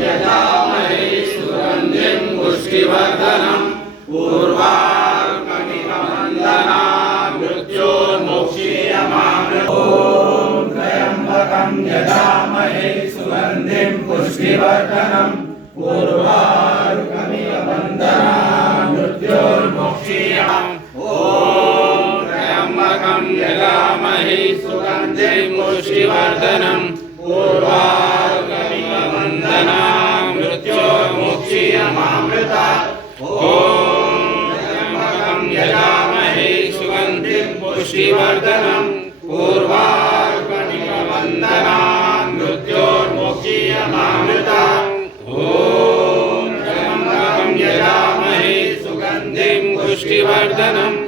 यजामहे सुगन्धिं पुष्टिवर्धनम् उर्वारुकमिव बन्धनान् मृत्योर्मुक्षीयमामृतम्। ॐ त्र्यम्बकं यजामहे सुगन्धिं पुष्टिवर्धनम् उर्वारुकमिव बन्धनान् मृत्योर्मुक्षीयमामृतम्। यजामहे सुगन्धिं पुष्टिवर्धनम् उर्वारुकमिव बन्धनान् मृत्योर्मुक्षीयमामृतात्। ॐ त्र्यम्बकं यजामहे सुगन्धिं पुष्टिवर्धनम् उर्वारुकमिव बन्धनान् मृत्योर्मुक्षीयमामृतात्। ॐ त्र्यम्बकं यजामहे सुगन्धिं पुष्टिवर्धनम्